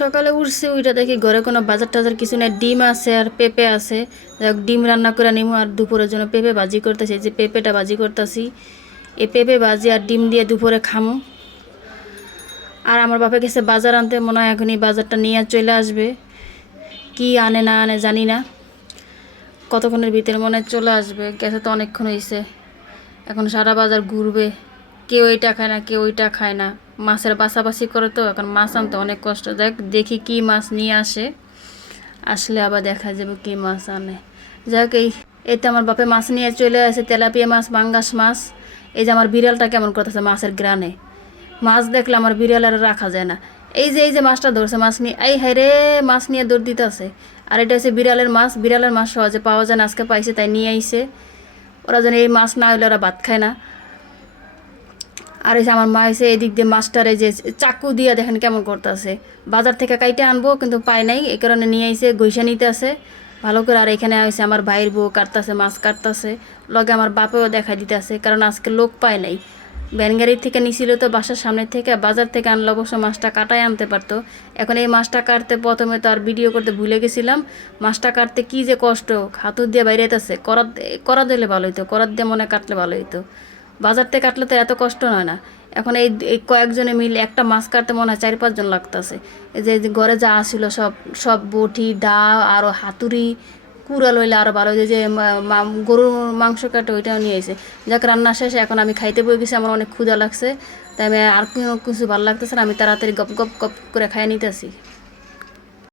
সকালে উঠছি ওইটা দেখি ঘরে কোনো বাজার টাজার কিছু নেই, ডিম আছে আর পেঁপে আছে। ডিম রান্না করে নিমু আর দুপুরের জন্য পেঁপে ভাজি করতেছি, যে পেঁপেটা ভাজি করতেছি। এই পেঁপে ভাজি আর ডিম দিয়ে দুপুরে খামো। আর আমার বাপে গেছে বাজার আনতে, মনে হয় এখনই বাজারটা নিয়ে চলে আসবে। কি আনে না আনে জানি না, কতক্ষণের ভিতরে মনে হয় চলে আসবে। গেছে তো অনেকক্ষণ হয়েছে, এখন সারা বাজার ঘুরবে। কেউ এইটা খায় না, কেউ ওইটা খায় না, মাছের বাছাবাছি করে, তো এখন মাছ আনতে অনেক কষ্ট। দেখি কি মাছ নিয়ে আসে, আসলে আবার দেখা যাবে কি মাছ আনে। যাক এইতে আমার বাপে মাছ নিয়ে চলে আসে, তেলাপিয়া মাছ, পাঙ্গাস মাছ। এই যে আমার বিড়ালটা কেমন করতেছে মাছের গ্রানে, মাছ দেখলে আমার বিড়ালের রাখা যায় না। এই যে মাছটা ধরছে, মাছ নিয়ে এই হায় রে, মাছ নিয়ে দৌড় দিতেছে। আর এটা হচ্ছে বিড়ালের মাছ, বিড়ালের মাছ সহজে পাওয়া যায় না, আজকে পাইছে তাই নিয়ে আইছে। ওরা যেন এই মাছ না হলে ওরা ভাত খায় না। আর এসে আমার মা এসে এদিক দিয়ে মাছটারে যে চাকু দিয়ে দেখেন কেমন করতেছে। বাজার থেকে কাইটে আনবো কিন্তু পায় নাই, এই কারণে নিয়ে আইসে ঘষে নিতে আছে ভালো করে। আর এখানে হয়েছে আমার ভাইয়ের বউ কাটতেছে, মাছ কাটতেছে, লগে আমার বাপেও দেখা দিতে আছে, কারণ আজকে লোক পায় নাই। ভ্যানগাড়ির থেকে নিছিল তো বাসার সামনে থেকে, বাজার থেকে আনলে অবশ্য মাছটা কাটাই আনতে পারতো। এখন এই মাছটা কাটতে প্রথমে তো আর ভিডিও করতে ভুলে গেছিলাম। মাছটা কাটতে কি যে কষ্ট, হাতুর দিয়ে বাইরে আছে। করাত দিলে ভালো হইতো, করাত দিয়ে মনে কাটলে ভালো হইতো। বাজার থেকে কাটলে তো এত কষ্ট হয় না। এখন এই কয়েকজনে মিলে একটা মাছ কাটতে মনে হয় 4-5 জন লাগতেছে। এই যে ঘরে যা আসছিল সব সব বটি দা আরও হাতুড়ি কুড়া লইলে আরও ভালো। যে গরুর মাংস কাটে ওইটাও নিয়ে এসে। যাক রান্না শেষ, এখন আমি খাইতে বই গেছি, আমার অনেক ক্ষুধা লাগছে। তাই আমি আর কিছু ভালো লাগতেছে না, আমি তাড়াতাড়ি গপ গপ গপ করে খাই নিতেছি।